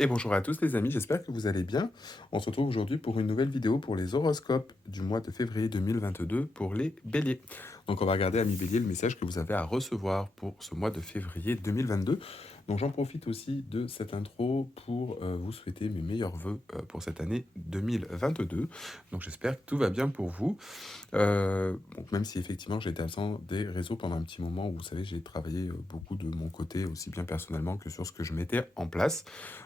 Et bonjour à tous les amis, j'espère que vous allez bien. On se retrouve aujourd'hui pour une nouvelle vidéo pour les horoscopes du mois de février 2022 pour les béliers. Donc on va regarder, amis béliers, le message que vous avez à recevoir pour ce mois de février 2022. Donc j'en profite aussi de cette intro pour vous souhaiter mes meilleurs vœux pour cette année 2022. Donc j'espère que tout va bien pour vous. Donc même si effectivement j'ai été absent des réseaux pendant un petit moment où vous savez j'ai travaillé beaucoup de mon côté aussi bien personnellement que sur ce que je mettais en place.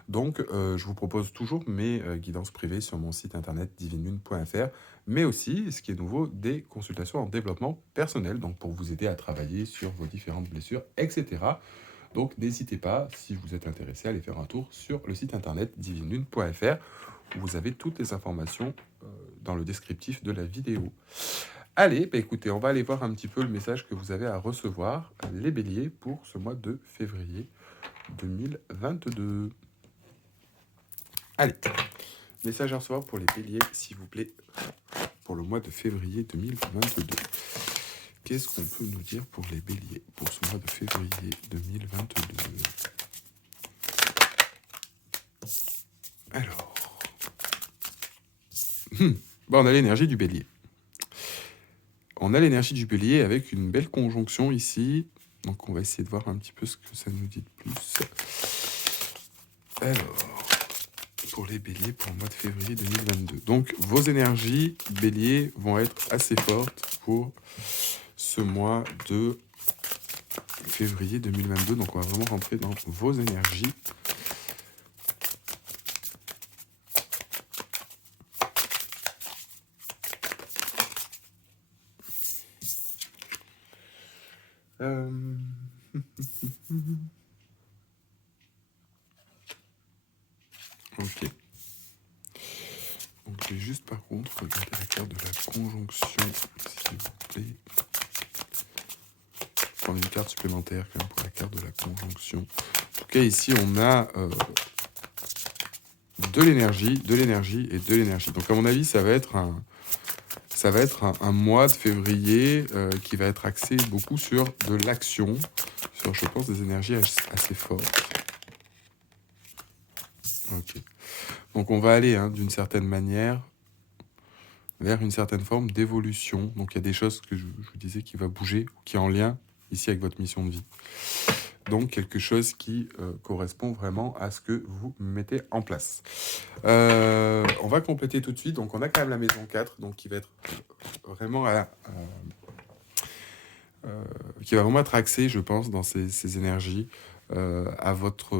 Donc je vous propose toujours mes guidances privées sur mon site internet divinelune.fr, mais aussi ce qui est nouveau des consultations en développement personnel, donc pour vous aider à travailler sur vos différentes blessures, etc. Donc n'hésitez pas, si vous êtes intéressé, à aller faire un tour sur le site internet divinelune.fr où vous avez toutes les informations dans le descriptif de la vidéo. Allez, bah écoutez, on va aller voir un petit peu le message que vous avez à recevoir, les béliers, pour ce mois de février 2022. Allez, message à recevoir pour les béliers, s'il vous plaît, pour le mois de février 2022. Qu'est-ce qu'on peut nous dire pour les béliers pour ce mois de février 2022? Alors, bon, on a l'énergie du bélier. On a l'énergie du bélier avec une belle conjonction ici. Donc on va essayer de voir un petit peu ce que ça nous dit de plus. Alors, pour les béliers pour le mois de février 2022. Donc vos énergies bélier vont être assez fortes pour ce mois de février 2022. Donc on va vraiment rentrer dans vos énergies. Ok. Donc je vais juste par contre regarder la carte de la conjonction, s'il vous plaît. Prendre une carte supplémentaire quand même pour la carte de la conjonction. En tout cas ici on a de l'énergie et de l'énergie. Donc à mon avis ça va être un mois de février qui va être axé beaucoup sur de l'action, sur je pense des énergies assez fortes. Ok. Donc on va aller d'une certaine manière vers une certaine forme d'évolution. Donc il y a des choses que je vous disais qui va bouger, qui est en lien ici avec votre mission de vie. Donc quelque chose qui correspond vraiment à ce que vous mettez en place. On va compléter tout de suite. Donc on a quand même la maison 4, donc qui va être vraiment qui va vraiment être axée, je pense, dans ces énergies à votre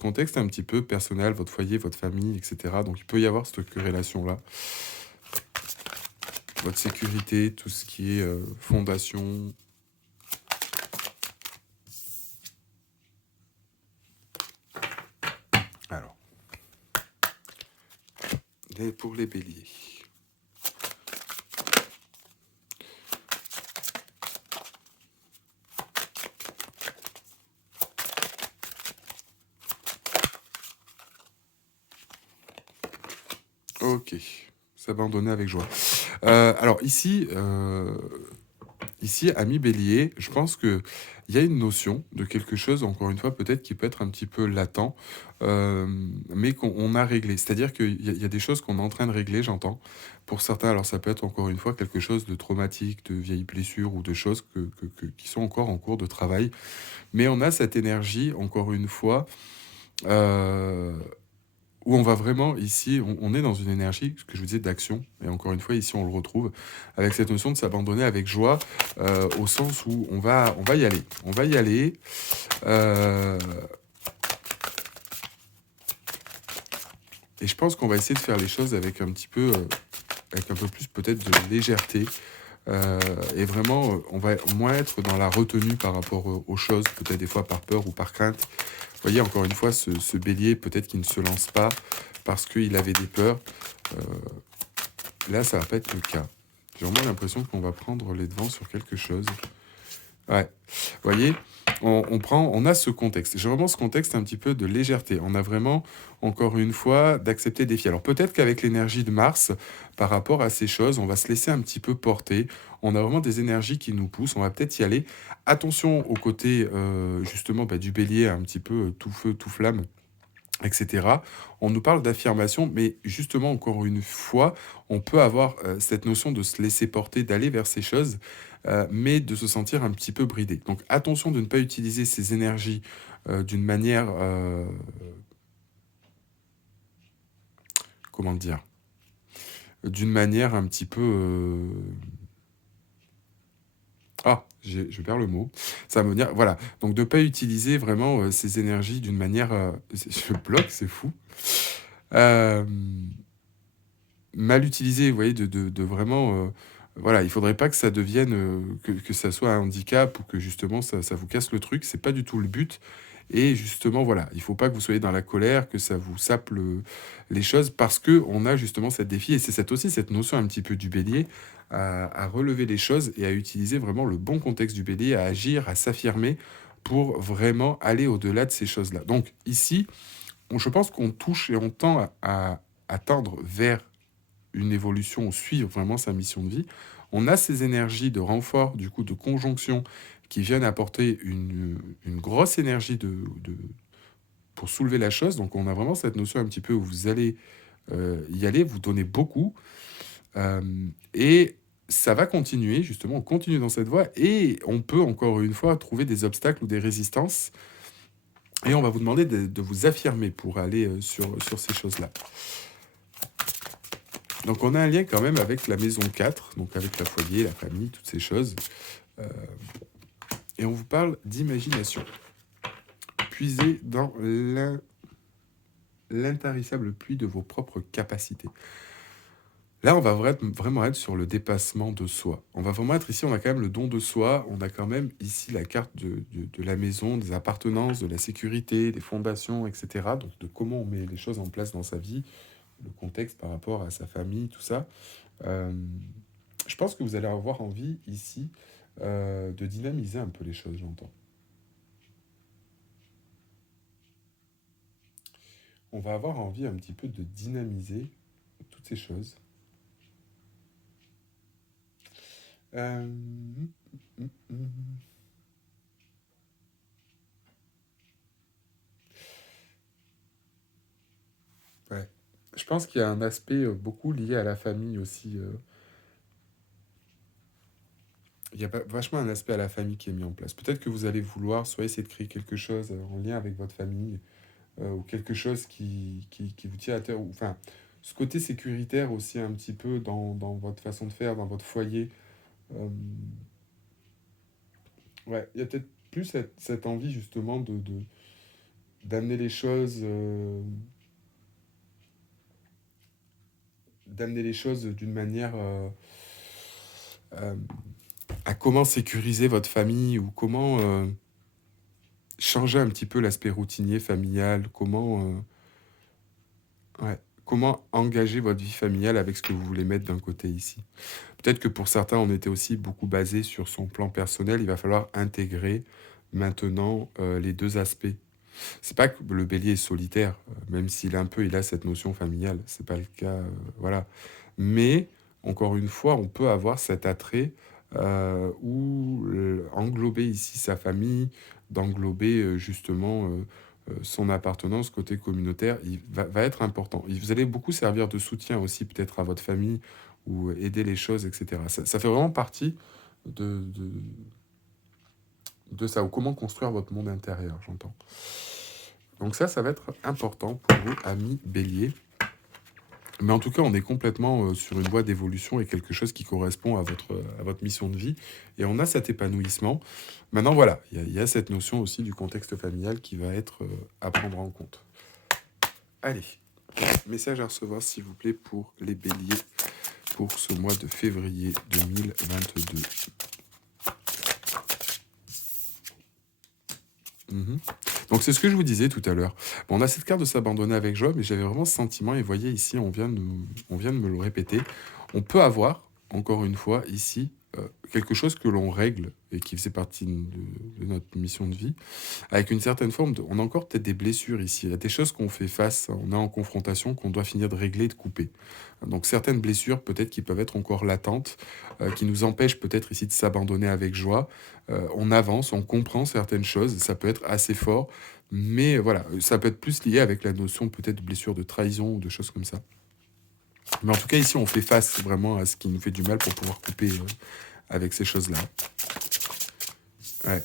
contexte un petit peu personnel, votre foyer, votre famille, etc. Donc il peut y avoir cette corrélation-là. Votre sécurité, tout ce qui est fondation. Alors, pour les béliers. Ok, s'abandonner avec joie. Alors ici, ami bélier, je pense qu'il y a une notion de quelque chose, encore une fois, peut-être qui peut être un petit peu latent, mais qu'on a réglé. C'est-à-dire qu'il y a des choses qu'on est en train de régler, j'entends. Pour certains, alors ça peut être encore une fois quelque chose de traumatique, de vieilles blessures ou de choses qui sont encore en cours de travail. Mais on a cette énergie, encore une fois, où on va vraiment, ici, on est dans une énergie, ce que je vous disais, d'action, et encore une fois, ici, on le retrouve, avec cette notion de s'abandonner avec joie, au sens où on va y aller. On va y aller. Et je pense qu'on va essayer de faire les choses avec un petit peu, avec un peu plus peut-être de légèreté, et vraiment, on va moins être dans la retenue par rapport aux choses, peut-être des fois par peur ou par crainte. Vous voyez, encore une fois, ce bélier, peut-être qu'il ne se lance pas parce qu'il avait des peurs. Là, ça va pas être le cas. J'ai vraiment l'impression qu'on va prendre les devants sur quelque chose. Ouais. Vous voyez, on a ce contexte. J'ai vraiment ce contexte un petit peu de légèreté. On a vraiment, encore une fois, d'accepter des défis. Alors peut-être qu'avec l'énergie de Mars, par rapport à ces choses, on va se laisser un petit peu porter. On a vraiment des énergies qui nous poussent. On va peut-être y aller. Attention au côté, justement, du bélier, un petit peu tout feu, tout flamme. etc. On nous parle d'affirmation, mais justement, encore une fois, on peut avoir cette notion de se laisser porter, d'aller vers ces choses, mais de se sentir un petit peu bridé. Donc attention de ne pas utiliser ces énergies d'une manière, comment dire, d'une manière un petit peu... je perds le mot. Ça va me dire, voilà. Donc de ne pas utiliser vraiment ces énergies d'une manière... je bloque, c'est fou. Euh, Mal utilisé, vous voyez, de vraiment... voilà, il faudrait pas que ça devienne, que ça soit un handicap ou que justement ça vous casse le truc. C'est pas du tout le but. Et justement, voilà, il faut pas que vous soyez dans la colère, que ça vous sape les choses, parce que on a justement cette défi, et c'est aussi cette notion un petit peu du bélier, à relever les choses et à utiliser vraiment le bon contexte du bélier, à agir, à s'affirmer pour vraiment aller au-delà de ces choses-là. Donc ici, je pense qu'on touche et on tend à tendre vers une évolution ou suivre vraiment sa mission de vie. On a ces énergies de renfort, du coup, de conjonction qui viennent apporter une grosse énergie pour soulever la chose. Donc on a vraiment cette notion un petit peu où vous allez y aller, vous donnez beaucoup. Et ça va continuer, justement, on continue dans cette voie et on peut encore une fois trouver des obstacles ou des résistances. Et on va vous demander de vous affirmer pour aller sur ces choses-là. Donc on a un lien quand même avec la maison 4, donc avec la foyer, la famille, toutes ces choses. Et on vous parle d'imagination. Puisez dans l'intarissable puits de vos propres capacités. Là, on va vraiment être sur le dépassement de soi. On va vraiment être ici, on a quand même le don de soi, on a quand même ici la carte de la maison, des appartenances, de la sécurité, des fondations, etc. Donc de comment on met les choses en place dans sa vie, le contexte par rapport à sa famille, tout ça. Je pense que vous allez avoir envie ici de dynamiser un peu les choses, j'entends. On va avoir envie un petit peu de dynamiser toutes ces choses. Euh, ouais. Je pense qu'il y a un aspect beaucoup lié à la famille aussi. Il y a vachement un aspect à la famille qui est mis en place. Peut-être que vous allez vouloir soit essayer de créer quelque chose en lien avec votre famille, ou quelque chose qui vous tient à cœur. Enfin, ce côté sécuritaire aussi un petit peu dans votre façon de faire, dans votre foyer. Euh, ouais, il y a peut-être plus cette envie justement d'amener les choses, d'amener les choses d'une manière euh, à comment sécuriser votre famille ou comment changer un petit peu l'aspect routinier familial, comment engager votre vie familiale avec ce que vous voulez mettre d'un côté ici. Peut-être que pour certains, on était aussi beaucoup basé sur son plan personnel. Il va falloir intégrer maintenant les deux aspects. C'est pas que le bélier est solitaire, même s'il il a cette notion familiale. C'est pas le cas, voilà. Mais encore une fois, on peut avoir cet attrait où englober ici sa famille, d'englober justement son appartenance côté communautaire, va être important. Vous allez beaucoup servir de soutien aussi peut-être à votre famille ou aider les choses, etc. Ça fait vraiment partie de, de, de ça, ou comment construire votre monde intérieur, j'entends. Donc ça va être important pour vous, amis bélier. Mais en tout cas, on est complètement sur une voie d'évolution et quelque chose qui correspond à votre mission de vie. Et on a cet épanouissement. Maintenant, voilà, il y a cette notion aussi du contexte familial qui va être à prendre en compte. Allez, message à recevoir, s'il vous plaît, pour les béliers pour ce mois de février 2022. Donc c'est ce que je vous disais tout à l'heure. Bon, on a cette carte de s'abandonner avec joie, mais j'avais vraiment ce sentiment, et voyez ici, on vient de me le répéter, on peut avoir encore une fois, ici, quelque chose que l'on règle et qui faisait partie de notre mission de vie, avec une certaine forme de... On a encore peut-être des blessures ici, il y a des choses qu'on fait face, on est en confrontation, qu'on doit finir de régler et de couper. Donc certaines blessures, peut-être qui peuvent être encore latentes, qui nous empêchent peut-être ici de s'abandonner avec joie. On avance, on comprend certaines choses, ça peut être assez fort, mais voilà, ça peut être plus lié avec la notion peut-être de blessure de trahison ou de choses comme ça. Mais en tout cas, ici, on fait face vraiment à ce qui nous fait du mal pour pouvoir couper avec ces choses-là. Ouais.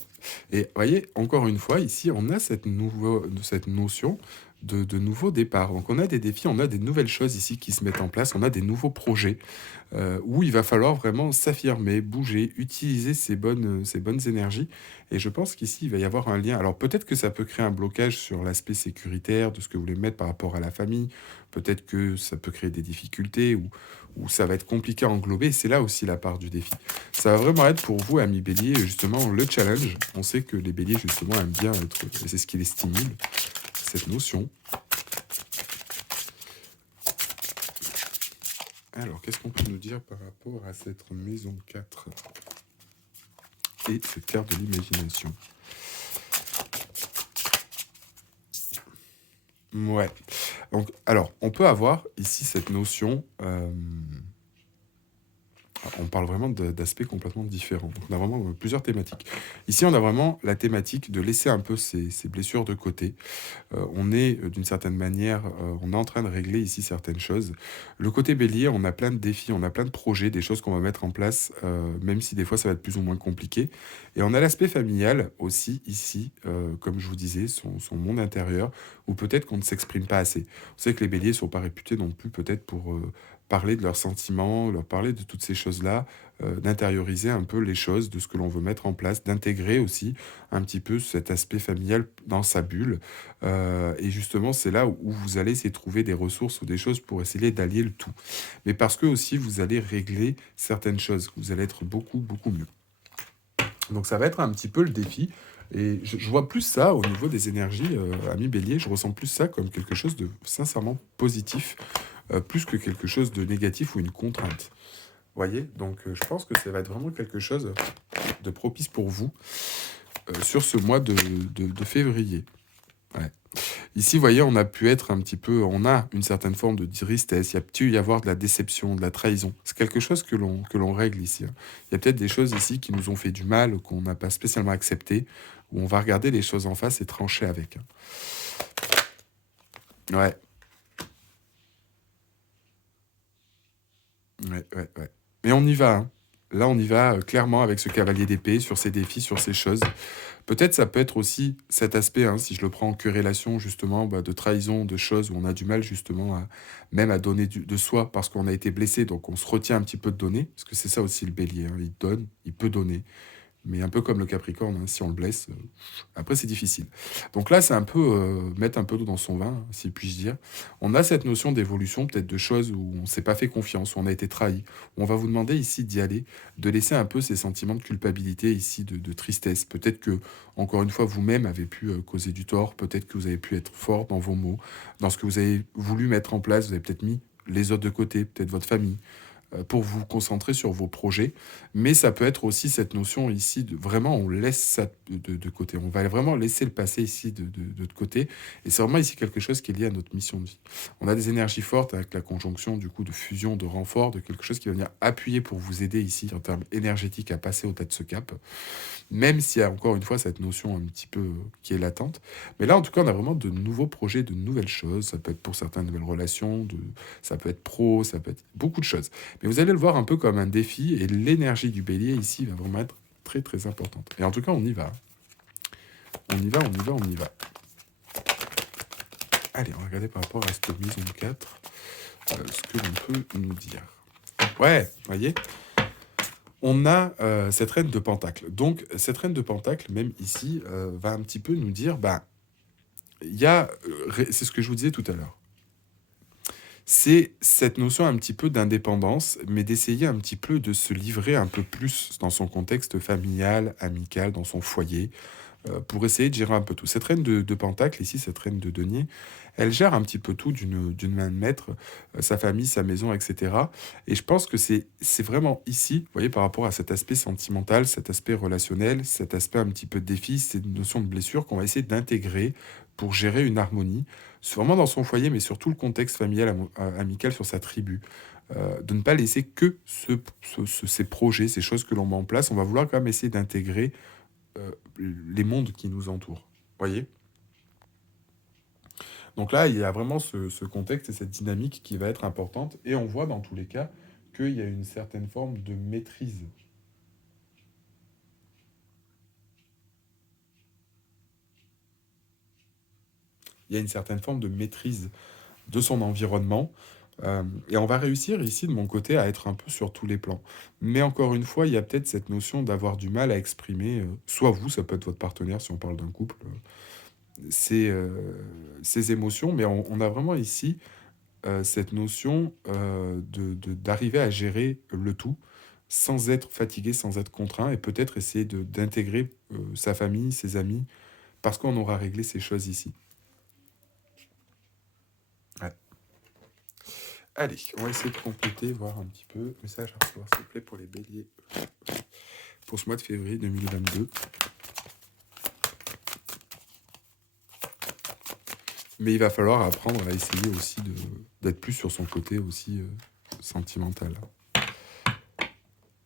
Et vous voyez, encore une fois, ici, on a cette notion de nouveau départ. Donc, on a des défis, on a des nouvelles choses ici qui se mettent en place, on a des nouveaux projets où il va falloir vraiment s'affirmer, bouger, utiliser ces bonnes énergies. Et je pense qu'ici, il va y avoir un lien. Alors, peut-être que ça peut créer un blocage sur l'aspect sécuritaire de ce que vous voulez mettre par rapport à la famille. Peut-être que ça peut créer des difficultés ou ça va être compliqué à englober. C'est là aussi la part du défi. Ça va vraiment être pour vous, amis béliers, justement, le challenge. On sait que les béliers, justement, aiment bien être... Et c'est ce qui les stimule, cette notion. Alors, qu'est-ce qu'on peut nous dire par rapport à cette maison 4 et cette carte de l'imagination? Ouais. Donc, alors, on peut avoir ici cette notion... on parle vraiment d'aspects complètement différents. Donc, on a vraiment plusieurs thématiques. Ici, on a vraiment la thématique de laisser un peu ces blessures de côté. On est, d'une certaine manière, on est en train de régler ici certaines choses. Le côté bélier, on a plein de défis, on a plein de projets, des choses qu'on va mettre en place, même si des fois ça va être plus ou moins compliqué. Et on a l'aspect familial aussi ici, comme je vous disais, son monde intérieur, où peut-être qu'on ne s'exprime pas assez. On sait que les béliers ne sont pas réputés non plus peut-être pour... parler de leurs sentiments, leur parler de toutes ces choses-là, d'intérioriser un peu les choses, de ce que l'on veut mettre en place, d'intégrer aussi un petit peu cet aspect familial dans sa bulle. Et justement, c'est là où vous allez essayer de trouver des ressources ou des choses pour essayer d'allier le tout. Mais parce que aussi, vous allez régler certaines choses, vous allez être beaucoup, beaucoup mieux. Donc ça va être un petit peu le défi. Et je vois plus ça au niveau des énergies, amis bélier, je ressens plus ça comme quelque chose de sincèrement positif, plus que quelque chose de négatif ou une contrainte. Vous voyez? Donc je pense que ça va être vraiment quelque chose de propice pour vous sur ce mois de février. Ouais. Ici, vous voyez, on a pu être un petit peu, on a une certaine forme de tristesse, il y a pu y avoir de la déception, de la trahison. C'est quelque chose que l'on règle ici. Il y a peut-être des choses ici qui nous ont fait du mal, qu'on n'a pas spécialement accepté, où on va regarder les choses en face et trancher avec. Ouais, ouais. Mais on y va, hein. Là, on y va clairement avec ce cavalier d'épée, sur ces défis, sur ces choses. Peut-être ça peut être aussi cet aspect, hein, si je le prends en querellation justement, de trahison, de choses où on a du mal justement même à donner de soi parce qu'on a été blessé, donc on se retient un petit peu de donner, parce que c'est ça aussi le bélier, hein, il donne, il peut donner. Mais un peu comme le Capricorne, hein, si on le blesse, après c'est difficile. Donc là, c'est un peu mettre un peu d'eau dans son vin, si puis-je dire. On a cette notion d'évolution, peut-être de choses où on ne s'est pas fait confiance, où on a été trahi. Où on va vous demander ici d'y aller, de laisser un peu ces sentiments de culpabilité ici, de tristesse. Peut-être que, encore une fois, vous-même avez pu causer du tort, peut-être que vous avez pu être fort dans vos mots, dans ce que vous avez voulu mettre en place, vous avez peut-être mis les autres de côté, peut-être votre famille, pour vous concentrer sur vos projets. Mais ça peut être aussi cette notion ici de vraiment, on laisse ça de côté. On va vraiment laisser le passé ici de côté. Et c'est vraiment ici quelque chose qui est lié à notre mission de vie. On a des énergies fortes avec la conjonction du coup de fusion, de renfort, de quelque chose qui va venir appuyer pour vous aider ici en termes énergétiques à passer au-delà de ce cap. Même s'il y a encore une fois cette notion un petit peu qui est latente. Mais là, en tout cas, on a vraiment de nouveaux projets, de nouvelles choses. Ça peut être pour certaines nouvelles relations, ça peut être pro, ça peut être beaucoup de choses. Mais vous allez le voir un peu comme un défi et l'énergie du bélier ici va vraiment être très très importante. Et en tout cas, on y va. On y va. Allez, on va regarder par rapport à cette maison 4 ce que l'on peut nous dire. Ouais, vous voyez, on a cette reine de Pentacle. Donc, cette reine de Pentacle, même ici, va un petit peu nous dire, il y a, c'est ce que je vous disais tout à l'heure, c'est cette notion un petit peu d'indépendance, mais d'essayer un petit peu de se livrer un peu plus dans son contexte familial, amical, dans son foyer, pour essayer de gérer un peu tout. Cette reine de Pentacle, ici, cette reine de denier, elle gère un petit peu tout d'une main de maître, sa famille, sa maison, etc. Et je pense que c'est vraiment ici, vous voyez, par rapport à cet aspect sentimental, cet aspect relationnel, cet aspect un petit peu de défi, cette notion de blessure qu'on va essayer d'intégrer pour gérer une harmonie, vraiment dans son foyer, mais sur tout le contexte familial, amical, sur sa tribu. De ne pas laisser que ces projets, ces choses que l'on met en place. On va vouloir quand même essayer d'intégrer les mondes qui nous entourent. Voyez. Donc là, il y a vraiment ce contexte et cette dynamique qui va être importante. Et on voit dans tous les cas qu'il y a une certaine forme de maîtrise. Il y a une certaine forme de maîtrise de son environnement. Et on va réussir ici, de mon côté, à être un peu sur tous les plans. Mais encore une fois, il y a peut-être cette notion d'avoir du mal à exprimer, soit vous, ça peut être votre partenaire si on parle d'un couple, ses, ses émotions. Mais on a vraiment ici cette notion d'arriver à gérer le tout sans être fatigué, sans être contraint, et peut-être essayer d'intégrer sa famille, ses amis, parce qu'on aura réglé ces choses ici. Ouais. Allez, on va essayer de compléter, voir un petit peu. Message à recevoir, s'il vous plaît, pour les béliers pour ce mois de février 2022. Mais il va falloir apprendre à essayer aussi d'être plus sur son côté aussi sentimental.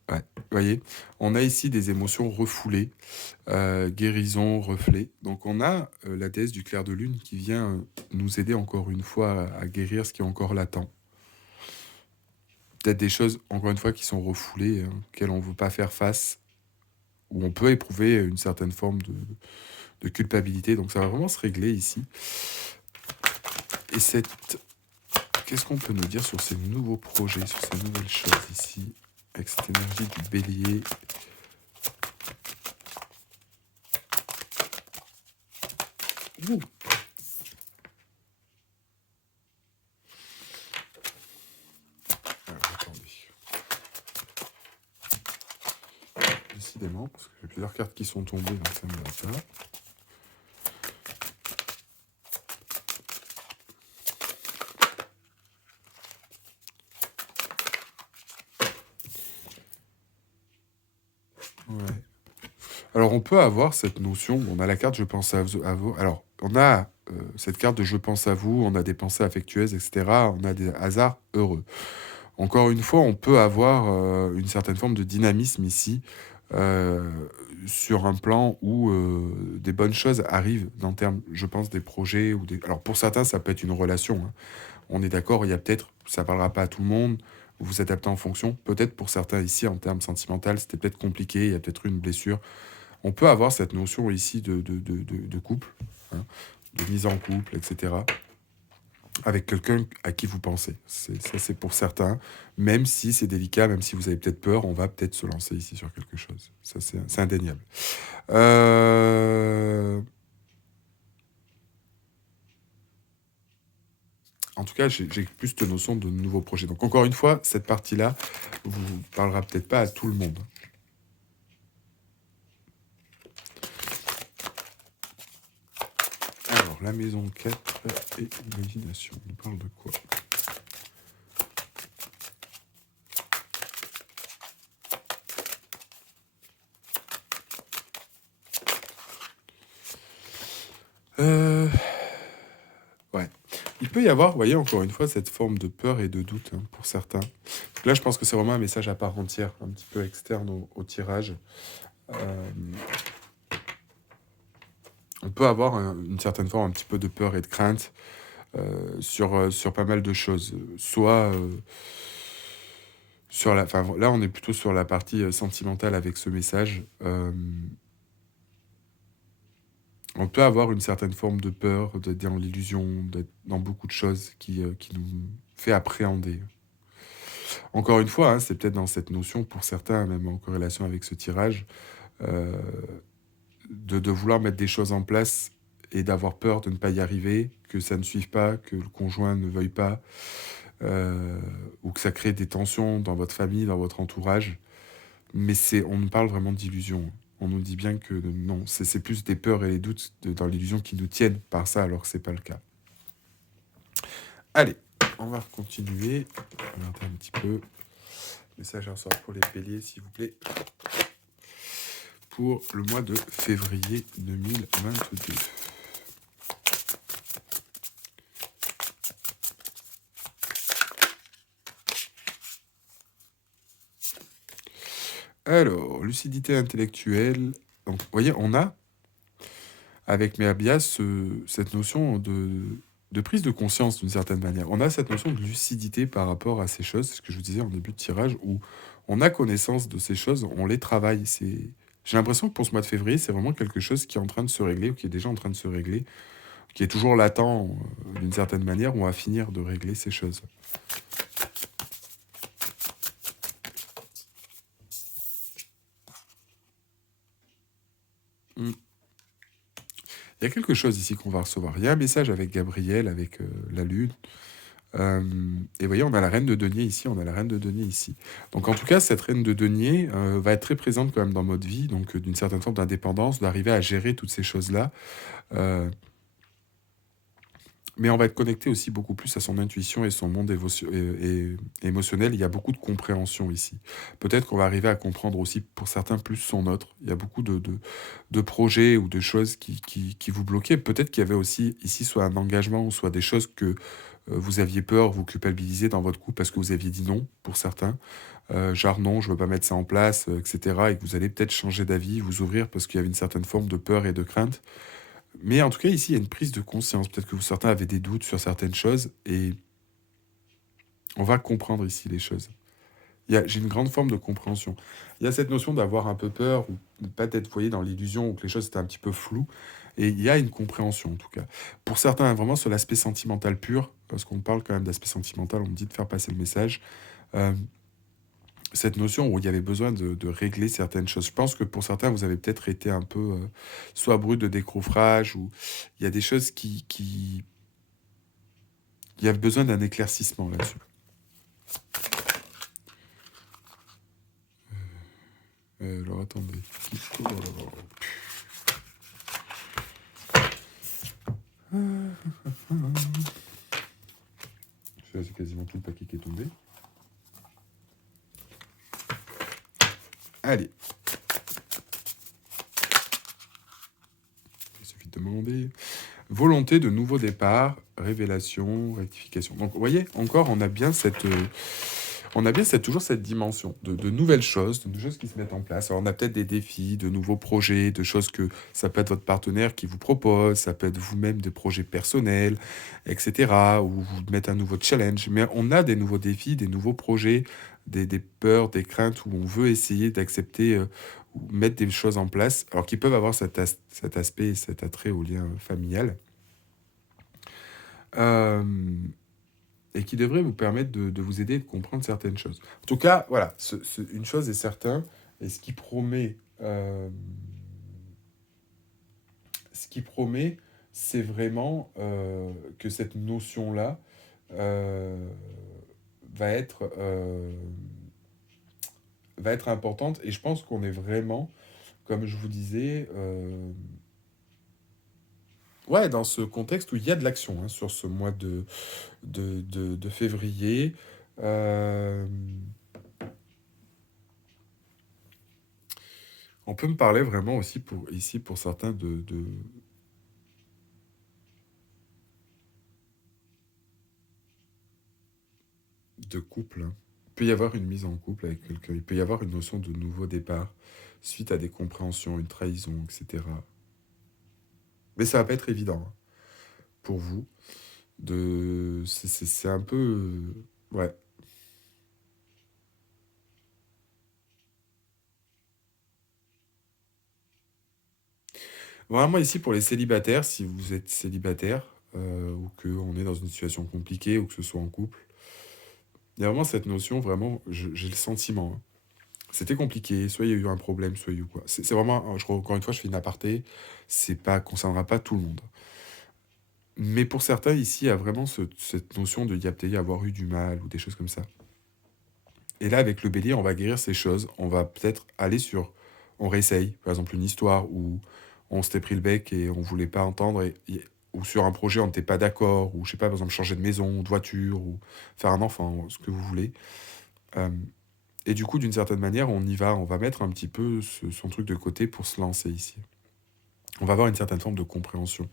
Ouais, vous voyez, on a ici des émotions refoulées, guérison, reflet. Donc on a la déesse du clair de lune qui vient nous aider encore une fois à guérir ce qui est encore latent. Peut-être des choses, encore une fois, qui sont refoulées, auxquelles on ne veut pas faire face, où on peut éprouver une certaine forme de culpabilité. Donc ça va vraiment se régler ici. Et qu'est-ce qu'on peut nous dire sur ces nouveaux projets, sur ces nouvelles choses ici, avec cette énergie du bélier? Ouh. Alors, attendez. Décidément, parce que j'ai plusieurs cartes qui sont tombées, donc ça ne va pas. Ouais. Alors, on peut avoir cette notion, on a la carte je pense à vous. Alors, on a cette carte de je pense à vous, on a des pensées affectueuses, etc. On a des hasards heureux. Encore une fois, on peut avoir une certaine forme de dynamisme ici, euh, sur un plan où des bonnes choses arrivent, dans termes, je pense, des projets. Alors, pour certains, ça peut être une relation, hein. On est d'accord, il y a peut-être, ça parlera pas à tout le monde, vous vous adaptez en fonction. Peut-être pour certains ici, en termes sentimentaux, c'était peut-être compliqué, il y a peut-être eu une blessure. On peut avoir cette notion ici de couple, hein, de mise en couple, etc. Avec quelqu'un à qui vous pensez. Ça, c'est pour certains. Même si c'est délicat, même si vous avez peut-être peur, on va peut-être se lancer ici sur quelque chose. Ça, c'est indéniable. En tout cas, j'ai plus cette notion de nouveaux projets. Donc, encore une fois, cette partie-là vous parlera peut-être pas à tout le monde. Alors, la maison 4 et l'imagination. On parle de quoi? Ouais. Il peut y avoir, vous voyez, encore une fois, cette forme de peur et de doute, hein, pour certains. Donc là, je pense que c'est vraiment un message à part entière, un petit peu externe au tirage. Euh, on peut avoir une certaine forme, un petit peu de peur et de crainte sur pas mal de choses. Soit sur la... Enfin, là, on est plutôt sur la partie sentimentale avec ce message. On peut avoir une certaine forme de peur, d'être dans l'illusion, d'être dans beaucoup de choses qui nous fait appréhender. Encore une fois, hein, c'est peut-être dans cette notion, pour certains, même en corrélation avec ce tirage, euh, de vouloir mettre des choses en place et d'avoir peur de ne pas y arriver, que ça ne suive pas, que le conjoint ne veuille pas, ou que ça crée des tensions dans votre famille, dans votre entourage. Mais on nous parle vraiment d'illusion. on nous dit bien que non, c'est plus des peurs et les doutes dans l'illusion qui nous tiennent par ça, alors que c'est pas le cas. Allez, on va continuer. Regardez un petit peu. Message à recevoir pour les béliers, s'il vous plaît. Pour le mois de février 2022. Alors, lucidité intellectuelle. Donc, vous voyez, on a, avec Merbias, cette notion de prise de conscience d'une certaine manière. On a cette notion de lucidité par rapport à ces choses, c'est ce que je vous disais en début de tirage, où on a connaissance de ces choses, on les travaille. J'ai l'impression que pour ce mois de février, c'est vraiment quelque chose qui est en train de se régler, ou qui est déjà en train de se régler, qui est toujours latent d'une certaine manière, on va finir de régler ces choses. Mm. Il y a quelque chose ici qu'on va recevoir. Il y a un message avec Gabriel, avec la lune. Et vous voyez, on a la reine de denier ici, on a la reine de denier ici. Donc en tout cas, cette reine de denier va être très présente quand même dans notre vie, donc d'une certaine forme d'indépendance, d'arriver à gérer toutes ces choses-là. Euh, mais on va être connecté aussi beaucoup plus à son intuition et son monde émotionnel. Il y a beaucoup de compréhension ici. Peut-être qu'on va arriver à comprendre aussi, pour certains, plus son autre. Il y a beaucoup de projets ou de choses qui vous bloquaient. Peut-être qu'il y avait aussi ici soit un engagement, ou soit des choses que vous aviez peur, vous culpabilisez dans votre couple parce que vous aviez dit non, pour certains. Genre non, je ne veux pas mettre ça en place, etc. Et que vous allez peut-être changer d'avis, vous ouvrir parce qu'il y avait une certaine forme de peur et de crainte. Mais en tout cas, ici, il y a une prise de conscience. Peut-être que certains avaient des doutes sur certaines choses et on va comprendre ici les choses. J'ai une grande forme de compréhension. Il y a cette notion d'avoir un peu peur ou de pas être voyé dans l'illusion ou que les choses étaient un petit peu floues. Et il y a une compréhension en tout cas. Pour certains, vraiment sur l'aspect sentimental pur, parce qu'on parle quand même d'aspect sentimental, on me dit de faire passer le message. Cette notion où il y avait besoin de régler certaines choses. Je pense que pour certains, vous avez peut-être été un peu soit brut de décoffrage, ou il y a des choses il y a besoin d'un éclaircissement là-dessus. Alors attendez. C'est quasiment tout le paquet qui est tombé. Allez. Il suffit de demander. Volonté de nouveau départ, révélation, rectification. Donc, vous voyez, encore, on a bien toujours cette dimension de nouvelles choses, de choses qui se mettent en place. Alors, on a peut-être des défis, de nouveaux projets, de choses que ça peut être votre partenaire qui vous propose, ça peut être vous-même des projets personnels, etc., ou vous mettez un nouveau challenge. Mais on a des nouveaux défis, des nouveaux projets, des peurs, des craintes où on veut essayer d'accepter ou mettre des choses en place, alors qu'ils peuvent avoir cet aspect, cet attrait au lien familial. Euh, et qui devrait vous permettre de vous aider, de comprendre certaines choses. En tout cas, voilà, une chose est certaine, et ce qui promet, c'est vraiment que cette notion-là euh, va être, euh, va être importante, et je pense qu'on est vraiment, comme je vous disais, ouais, dans ce contexte où il y a de l'action hein, sur ce mois de février. Euh, on peut me parler vraiment aussi ici pour certains de couple. Hein. Il peut y avoir une mise en couple avec quelqu'un. Il peut y avoir une notion de nouveau départ suite à des compréhensions, une trahison, etc. Mais ça va pas être évident hein, pour vous. C'est un peu... ouais. Vraiment ici pour les célibataires, si vous êtes célibataire, ou qu'on est dans une situation compliquée, ou que ce soit en couple, il y a vraiment cette notion, vraiment, j'ai le sentiment. Hein. C'était compliqué, soit il y a eu un problème, soit il y a eu quoi. C'est vraiment, encore une fois, je fais une aparté, c'est pas, concernera pas tout le monde. Mais pour certains, ici, il y a vraiment cette notion de il y a peut-être y avoir eu du mal, ou des choses comme ça. Et là, avec le bélier, on va guérir ces choses, on va peut-être aller sur... on réessaye, par exemple une histoire où on s'était pris le bec et on voulait pas entendre, ou sur un projet on n'était pas d'accord, ou je sais pas, par exemple changer de maison, ou de voiture, ou faire un enfant, ce que vous voulez. Euh, et du coup, d'une certaine manière, on y va, on va mettre un petit peu son truc de côté pour se lancer ici. On va avoir une certaine forme de compréhension.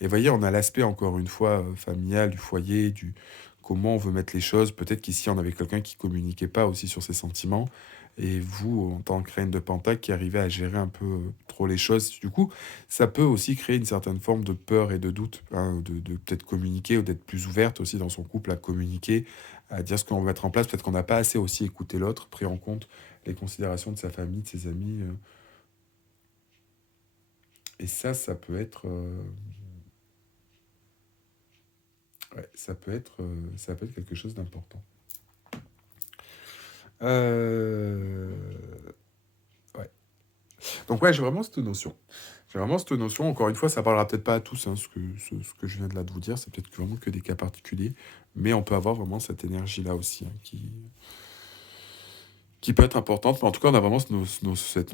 Et voyez, on a l'aspect, encore une fois, familial, du foyer, du comment on veut mettre les choses. Peut-être qu'ici, on avait quelqu'un qui communiquait pas aussi sur ses sentiments. Et vous, en tant que reine de Pentacle, qui arrivait à gérer un peu trop les choses. Du coup, ça peut aussi créer une certaine forme de peur et de doute, hein, de peut-être communiquer ou d'être plus ouverte aussi dans son couple à communiquer, à dire ce qu'on veut mettre en place. Peut-être qu'on n'a pas assez aussi écouté l'autre, pris en compte les considérations de sa famille, de ses amis. Et ça peut être, ouais, ça peut être quelque chose d'important. Euh, ouais. Donc ouais, j'ai vraiment cette notion. J'ai vraiment cette notion. Encore une fois, ça parlera peut-être pas à tous, hein, ce que je viens de là de vous dire. C'est peut-être vraiment que des cas particuliers. Mais on peut avoir vraiment cette énergie-là aussi, hein, qui peut être importante. Mais en tout cas, on a vraiment cette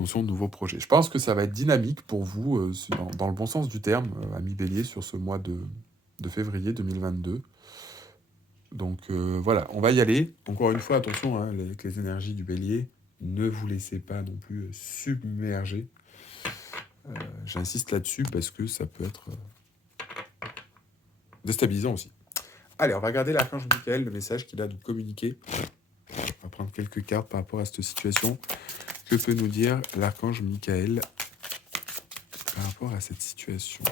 notion de nouveau projet. Je pense que ça va être dynamique pour vous, dans le bon sens du terme, ami Bélier, sur ce mois de février 2022. Donc voilà, on va y aller. Encore une fois, attention, hein, avec les énergies du bélier, ne vous laissez pas non plus submerger. J'insiste là-dessus parce que ça peut être déstabilisant aussi. Allez, on va regarder l'archange Michael, le message qu'il a de communiquer. On va prendre quelques cartes par rapport à cette situation. Que peut nous dire l'archange Michael par rapport à cette situation?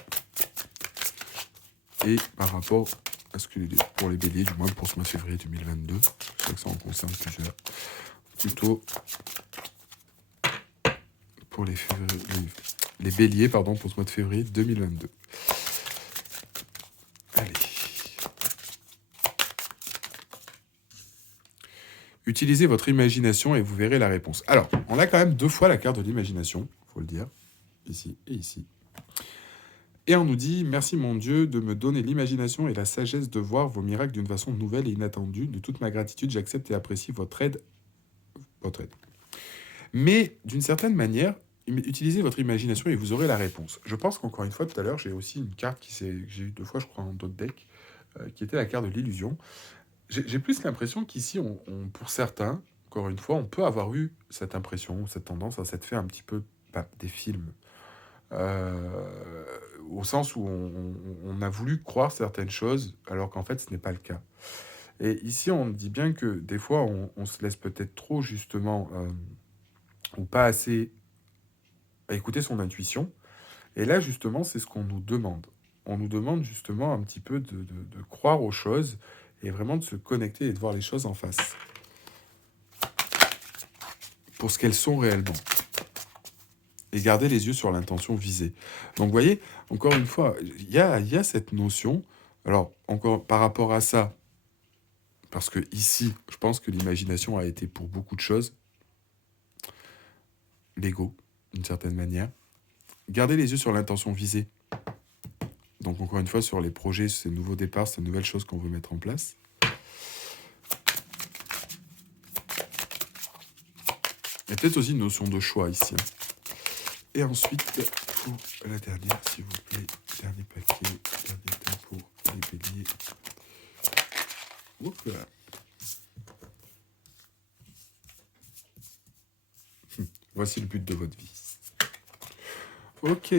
Et par rapport à ce que pour les béliers, du moins pour ce mois de février 2022, je sais que ça en concerne plusieurs. Plutôt pour les béliers, pardon, pour ce mois de février 2022. Allez. Utilisez votre imagination et vous verrez la réponse. Alors, on a quand même 2 fois la carte de l'imagination, il faut le dire, ici et ici. Et on nous dit « Merci mon Dieu de me donner l'imagination et la sagesse de voir vos miracles d'une façon nouvelle et inattendue. De toute ma gratitude, j'accepte et apprécie votre aide. » Mais d'une certaine manière, utilisez votre imagination et vous aurez la réponse. Je pense qu'encore une fois, tout à l'heure, j'ai aussi une carte que j'ai eu 2 fois, je crois, en d'autres decks, qui était la carte de l'illusion. J'ai plus l'impression qu'ici, pour certains, encore une fois, on peut avoir eu cette impression, cette tendance à s'être fait un petit peu des films. Au sens où on a voulu croire certaines choses, alors qu'en fait, ce n'est pas le cas. Et ici, on dit bien que des fois, on se laisse peut-être trop, justement, ou pas assez à écouter son intuition. Et là, justement, c'est ce qu'on nous demande. On nous demande justement un petit peu de croire aux choses et vraiment de se connecter et de voir les choses en face. Pour ce qu'elles sont réellement. Et garder les yeux sur l'intention visée. Donc, vous voyez, encore une fois, il y a cette notion. Alors, encore par rapport à ça, parce que ici, je pense que l'imagination a été pour beaucoup de choses l'ego, d'une certaine manière. Garder les yeux sur l'intention visée. Donc, encore une fois, sur les projets, ces nouveaux départs, ces nouvelles choses qu'on veut mettre en place. Il y a peut-être aussi une notion de choix ici. Et ensuite, pour la dernière, s'il vous plaît, dernier paquet, dernier temps pour les béliers. Oups là. Voici le but de votre vie. Ok.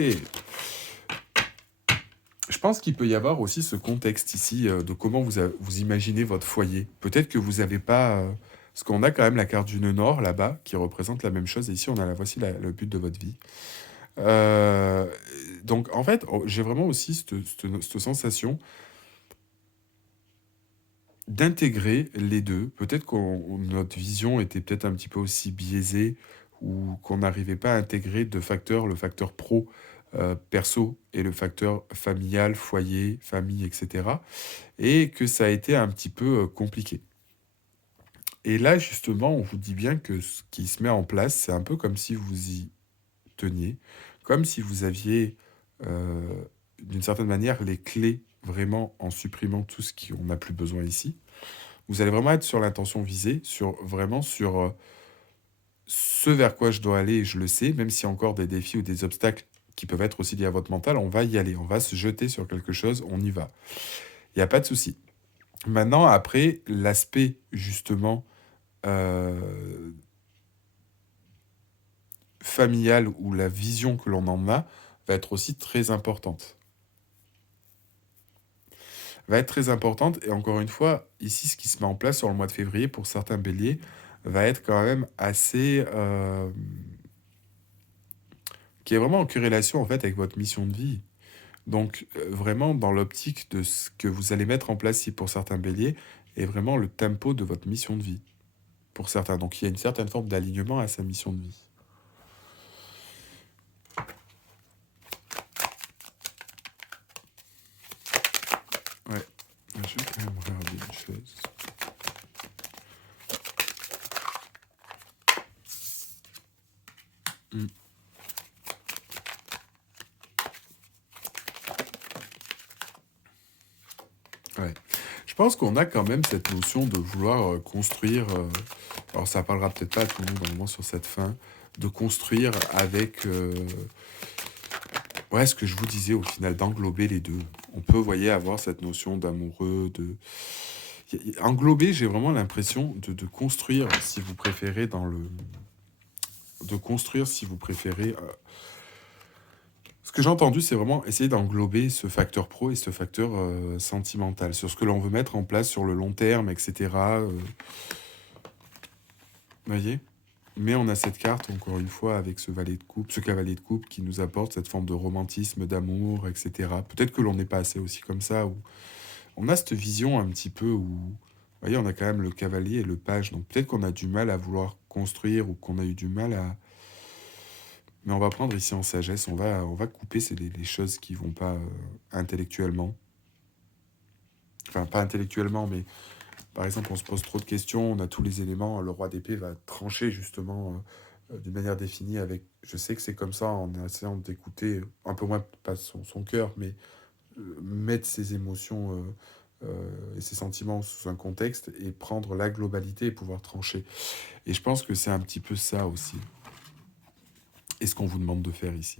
Je pense qu'il peut y avoir aussi ce contexte ici de comment vous imaginez votre foyer. Peut-être que vous n'avez pas... parce qu'on a quand même la carte du nœud nord là-bas qui représente la même chose. Et ici, on a le but de votre vie. Donc, en fait, j'ai vraiment aussi cette sensation d'intégrer les deux. Peut-être que notre vision était peut-être un petit peu aussi biaisée ou qu'on n'arrivait pas à intégrer deux facteurs, le facteur pro, perso, et le facteur familial, foyer, famille, etc. Et que ça a été un petit peu compliqué. Et là, justement, on vous dit bien que ce qui se met en place, c'est un peu comme si vous y teniez, comme si vous aviez, d'une certaine manière, les clés vraiment en supprimant tout ce qu'on n'a plus besoin ici. Vous allez vraiment être sur l'intention visée, sur ce vers quoi je dois aller, je le sais, même s'il y a encore des défis ou des obstacles qui peuvent être aussi liés à votre mental, on va y aller, on va se jeter sur quelque chose, on y va. Il n'y a pas de souci. Maintenant, après, l'aspect justement euh, familial ou la vision que l'on en a va être aussi très importante. Va être très importante et encore une fois, ici, ce qui se met en place sur le mois de février pour certains béliers va être quand même assez... qui est vraiment en corrélation en fait avec votre mission de vie. Donc vraiment dans l'optique de ce que vous allez mettre en place ici pour certains béliers est vraiment le tempo de votre mission de vie pour certains. Donc il y a une certaine forme d'alignement à sa mission de vie. Ouais, je vais quand même regarder une chose. Hmm. Ouais. Je pense qu'on a quand même cette notion de vouloir construire, alors ça parlera peut-être pas à tout le monde normalement sur cette fin, de construire avec, ouais, ce que je vous disais au final, d'englober les deux. On peut, vous voyez, avoir cette notion d'amoureux, de... Englober, j'ai vraiment l'impression de construire, si vous préférez, dans le... De construire, si vous préférez... Ce que j'ai entendu, c'est vraiment essayer d'englober ce facteur pro et ce facteur sentimental, sur ce que l'on veut mettre en place sur le long terme, etc. Vous voyez? Mais on a cette carte, encore une fois, avec ce valet de coupe, ce cavalier de coupe qui nous apporte cette forme de romantisme, d'amour, etc. Peut-être que l'on n'est pas assez aussi comme ça, ou on a cette vision un petit peu où, vous voyez, on a quand même le cavalier et le page, donc peut-être qu'on a du mal à vouloir construire ou qu'on a eu du mal à... Mais on va prendre ici en sagesse, on va couper les choses qui vont pas intellectuellement. Enfin, pas intellectuellement, mais par exemple, on se pose trop de questions, on a tous les éléments, le roi d'épée va trancher justement d'une manière définie avec... Je sais que c'est comme ça, en essayant d'écouter un peu moins, pas son cœur, mais mettre ses émotions et ses sentiments sous un contexte et prendre la globalité et pouvoir trancher. Et je pense que c'est un petit peu ça aussi. Et ce qu'on vous demande de faire ici.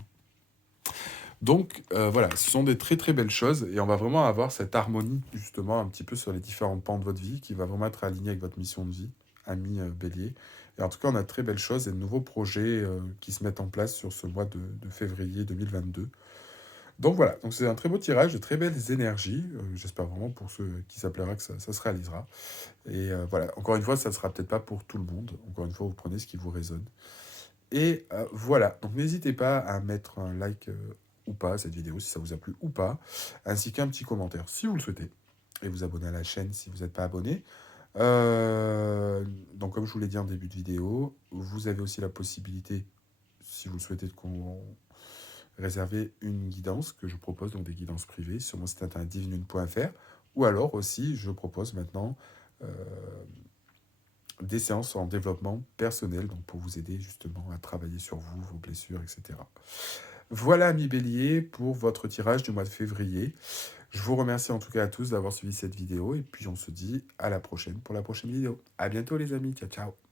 Donc voilà, ce sont des très très belles choses et on va vraiment avoir cette harmonie justement un petit peu sur les différents pans de votre vie qui va vraiment être aligné avec votre mission de vie, ami bélier. Et en tout cas, on a de très belles choses et de nouveaux projets qui se mettent en place sur ce mois de février 2022. Donc voilà, donc c'est un très beau tirage, de très belles énergies. J'espère vraiment pour ceux qui s'appellera que ça se réalisera. Et voilà, encore une fois, ça ne sera peut-être pas pour tout le monde. Encore une fois, vous prenez ce qui vous résonne. Et voilà, donc n'hésitez pas à mettre un like ou pas à cette vidéo si ça vous a plu ou pas, ainsi qu'un petit commentaire si vous le souhaitez, et vous abonner à la chaîne si vous n'êtes pas abonné. Donc comme je vous l'ai dit en début de vidéo, vous avez aussi la possibilité, si vous le souhaitez, qu'on réserver une guidance que je propose, donc des guidances privées sur mon site internet divinune.fr, ou alors aussi je propose maintenant euh, des séances en développement personnel, donc pour vous aider justement à travailler sur vous, vos blessures, etc. Voilà, amis bélier, pour votre tirage du mois de février. Je vous remercie en tout cas à tous d'avoir suivi cette vidéo, et puis on se dit à la prochaine pour la prochaine vidéo. À bientôt les amis, ciao ciao.